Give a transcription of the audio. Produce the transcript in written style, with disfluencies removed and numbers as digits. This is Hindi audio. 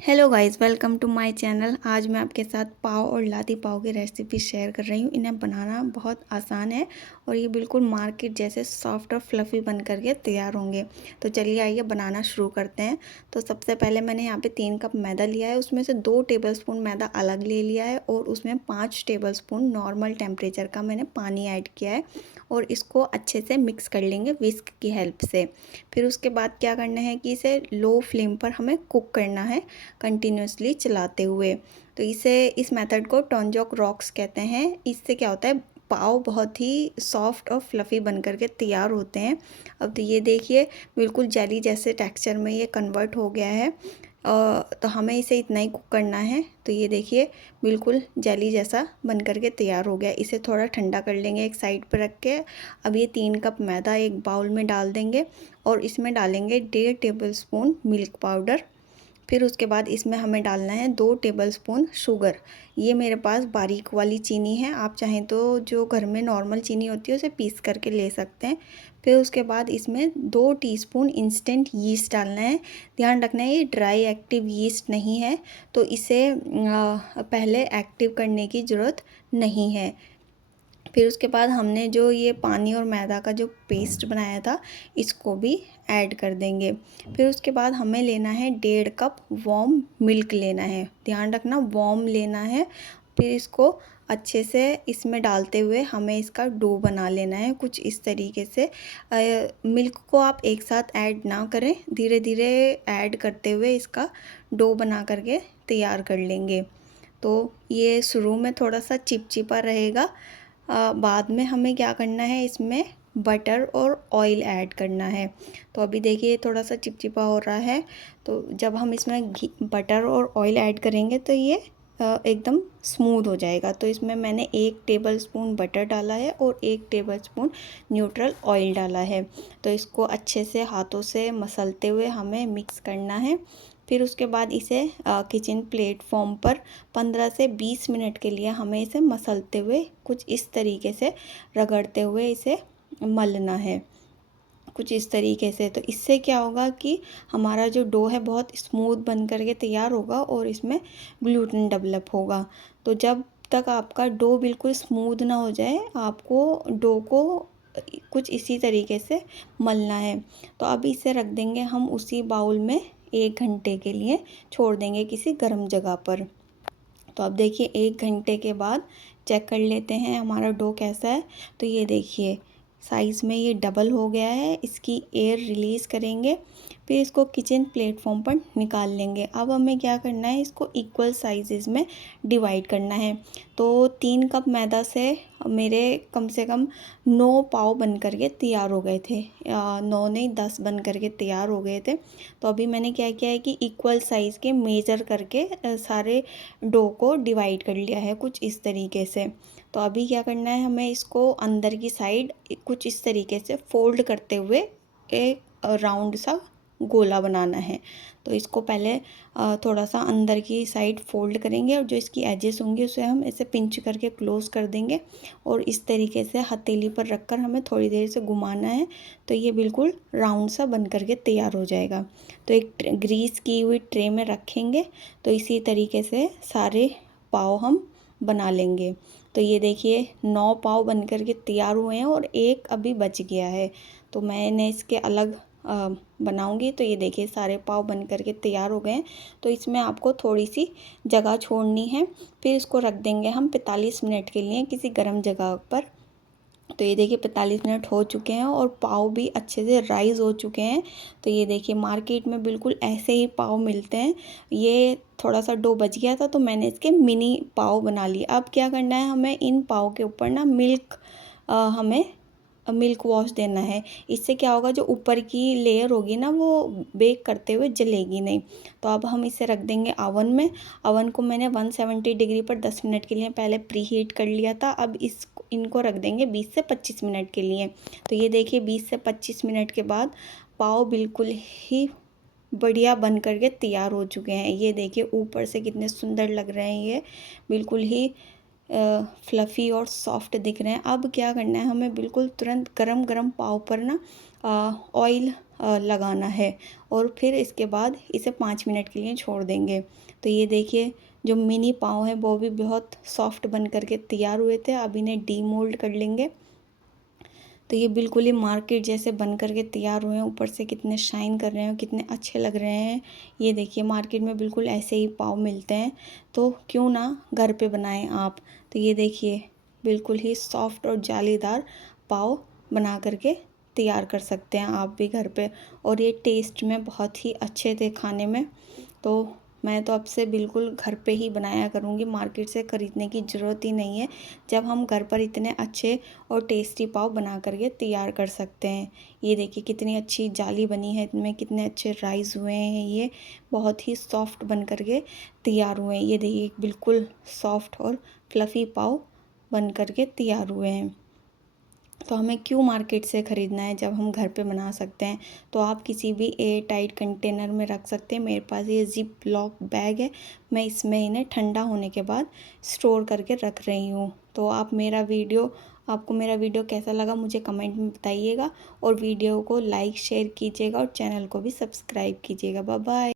Hello guys, welcome to my channel. आज मैं आपके साथ पाव और लाती पाव की रेसिपी शेयर कर रही हूँ। इन्हें बनाना बहुत आसान है और ये बिल्कुल मार्केट जैसे सॉफ्ट और फ्लफ़ी बन करके तैयार होंगे। तो चलिए आइए बनाना शुरू करते हैं। तो सबसे पहले मैंने यहाँ पे 3 कप मैदा लिया है। उसमें से 2 टेबलस्पून मैदा अलग ले लिया है और उसमें 5 टेबलस्पून नॉर्मल टेम्परेचर का मैंने पानी ऐड किया है और इसको अच्छे से मिक्स कर लेंगे विस्क की हेल्प से। फिर उसके बाद क्या करना है कि इसे लो फ्लेम पर हमें कुक करना है कंटिन्यूसली चलाते हुए। तो इस मेथड को टोंजॉक रॉक्स कहते हैं। इससे क्या होता है, पाव बहुत ही सॉफ्ट और फ्लफ़ी बन कर के तैयार होते हैं। अब तो ये देखिए बिल्कुल जेली जैसे टेक्सचर में ये कन्वर्ट हो गया है। तो हमें इसे इतना ही कुक करना है। तो ये देखिए बिल्कुल जेली जैसा बन कर के तैयार हो गया। इसे थोड़ा ठंडा कर लेंगे एक साइड पर रख के। अब ये 3 कप मैदा एक बाउल में डाल देंगे और इसमें डालेंगे 1.5 टेबलस्पून मिल्क पाउडर। फिर उसके बाद इसमें हमें डालना है 2 टेबलस्पून शुगर। ये मेरे पास बारीक वाली चीनी है, आप चाहें तो जो घर में नॉर्मल चीनी होती है उसे पीस करके ले सकते हैं। फिर उसके बाद इसमें 2 टीस्पून इंस्टेंट यीस्ट डालना है। ध्यान रखना है ये ड्राई एक्टिव यीस्ट नहीं है, तो इसे पहले एक्टिव करने की ज़रूरत नहीं है। फिर उसके बाद हमने जो ये पानी और मैदा का जो पेस्ट बनाया था इसको भी ऐड कर देंगे। फिर उसके बाद हमें लेना है 1.5 कप वार्म मिल्क लेना है। ध्यान रखना वार्म लेना है। फिर इसको अच्छे से इसमें डालते हुए हमें इसका डो बना लेना है कुछ इस तरीके से। मिल्क को आप एक साथ ऐड ना करें, धीरे धीरे ऐड करते हुए इसका डो बना करके तैयार कर लेंगे। तो ये शुरू में थोड़ा सा चिपचिपा रहेगा। बाद में हमें क्या करना है, इसमें बटर और ऑयल ऐड करना है। तो अभी देखिए थोड़ा सा चिपचिपा हो रहा है। तो जब हम इसमें बटर और ऑयल ऐड करेंगे तो ये एकदम स्मूथ हो जाएगा। तो इसमें मैंने 1 टेबलस्पून बटर डाला है और 1 टेबलस्पून न्यूट्रल ऑयल डाला है। तो इसको अच्छे से हाथों से मसलते हुए हमें मिक्स करना है। फिर उसके बाद इसे किचन प्लेटफॉर्म पर 15 से 20 मिनट के लिए हमें इसे मसलते हुए कुछ इस तरीके से रगड़ते हुए इसे मलना है कुछ इस तरीके से। तो इससे क्या होगा कि हमारा जो डो है बहुत स्मूथ बन करके तैयार होगा और इसमें ग्लूटेन डेवलप होगा। तो जब तक आपका डो बिल्कुल स्मूथ ना हो जाए, आपको डो को कुछ इसी तरीके से मलना है। तो अब इसे रख देंगे हम उसी बाउल में, 1 घंटे के लिए छोड़ देंगे किसी गर्म जगह पर। तो अब देखिए 1 घंटे के बाद चेक कर लेते हैं हमारा डो कैसा है। तो ये देखिए साइज़ में ये डबल हो गया है। इसकी एयर रिलीज़ करेंगे, फिर इसको किचन प्लेटफॉर्म पर निकाल लेंगे। अब हमें क्या करना है, इसको इक्वल साइज़ में डिवाइड करना है। तो 3 कप मैदा से मेरे कम से कम 9 पाव बन करके तैयार हो गए थे। 9 नहीं 10 बन करके तैयार हो गए थे। तो अभी मैंने क्या किया है कि इक्वल साइज़ के मेज़र करके सारे डो को डिवाइड कर लिया है कुछ इस तरीके से। तो अभी क्या करना है, हमें इसको अंदर की साइड कुछ इस तरीके से फोल्ड करते हुए एक राउंड सा गोला बनाना है। तो इसको पहले थोड़ा सा अंदर की साइड फोल्ड करेंगे और जो इसकी एजेस होंगी उसे हम ऐसे पिंच करके क्लोज कर देंगे और इस तरीके से हथेली पर रखकर हमें थोड़ी देर से घुमाना है। तो ये बिल्कुल राउंड सा बन करके तैयार हो जाएगा। तो एक ग्रीस की हुई ट्रे में रखेंगे। तो इसी तरीके से सारे पाव हम बना लेंगे। तो ये देखिए 9 पाव बन कर के तैयार हुए हैं और एक अभी बच गया है। तो मैंने इसके अलग बनाऊंगी। तो ये देखिए सारे पाव बन कर के तैयार हो गए हैं। तो इसमें आपको थोड़ी सी जगह छोड़नी है। फिर इसको रख देंगे हम 45 मिनट के लिए किसी गर्म जगह पर। तो ये देखिए 45 मिनट हो चुके हैं और पाव भी अच्छे से राइज़ हो चुके हैं। तो ये देखिए मार्केट में बिल्कुल ऐसे ही पाव मिलते हैं। ये थोड़ा सा डो बच गया था तो मैंने इसके मिनी पाव बना लिए। अब क्या करना है, हमें इन पाव के ऊपर ना हमें मिल्क वॉश देना है। इससे क्या होगा, जो ऊपर की लेयर होगी ना वो बेक करते हुए जलेगी नहीं। तो अब हम इसे रख देंगे ओवन में। ओवन को मैंने 170 डिग्री पर 10 मिनट के लिए पहले प्री हीट कर लिया था। अब इनको रख देंगे 20 से 25 मिनट के लिए। तो ये देखिए 20 से 25 मिनट के बाद पाव बिल्कुल ही बढ़िया बन करके तैयार हो चुके हैं। ये देखिए ऊपर से कितने सुंदर लग रहे हैं, ये बिल्कुल ही फ्लफ़ी और सॉफ्ट दिख रहे हैं। अब क्या करना है, हमें बिल्कुल तुरंत गरम गरम पाव पर ना ऑयल लगाना है और फिर इसके बाद इसे 5 मिनट के लिए छोड़ देंगे। तो ये देखिए जो मिनी पाव है वो भी बहुत सॉफ्ट बन करके तैयार हुए थे। अब इन्हें डीमोल्ड कर लेंगे। तो ये बिल्कुल ही मार्केट जैसे बन करके तैयार हुए हैं। ऊपर से कितने शाइन कर रहे हैं, कितने अच्छे लग रहे हैं। ये देखिए मार्केट में बिल्कुल ऐसे ही पाव मिलते हैं, तो क्यों ना घर पे बनाएं आप। तो ये देखिए बिल्कुल ही सॉफ्ट और जालीदार पाव बना करके तैयार कर सकते हैं आप भी घर पे। और ये टेस्ट में बहुत ही अच्छे थे खाने में। तो मैं तो अब से बिल्कुल घर पे ही बनाया करूँगी, मार्केट से ख़रीदने की ज़रूरत ही नहीं है, जब हम घर पर इतने अच्छे और टेस्टी पाव बना करके तैयार कर सकते हैं। ये देखिए कितनी अच्छी जाली बनी है, इनमें कितने अच्छे राइस हुए हैं। ये बहुत ही सॉफ्ट बन करके तैयार हुए हैं। ये देखिए बिल्कुल सॉफ्ट और फ्लफ़ी पाव बन करके तैयार हुए हैं। तो हमें क्यों मार्केट से ख़रीदना है जब हम घर पे बना सकते हैं। तो आप किसी भी एयर टाइट कंटेनर में रख सकते हैं। मेरे पास ये ज़िप लॉक बैग है, मैं इसमें इन्हें ठंडा होने के बाद स्टोर करके रख रही हूँ। तो आपको मेरा वीडियो कैसा लगा मुझे कमेंट में बताइएगा और वीडियो को लाइक शेयर कीजिएगा और चैनल को भी सब्सक्राइब कीजिएगा। Bye bye.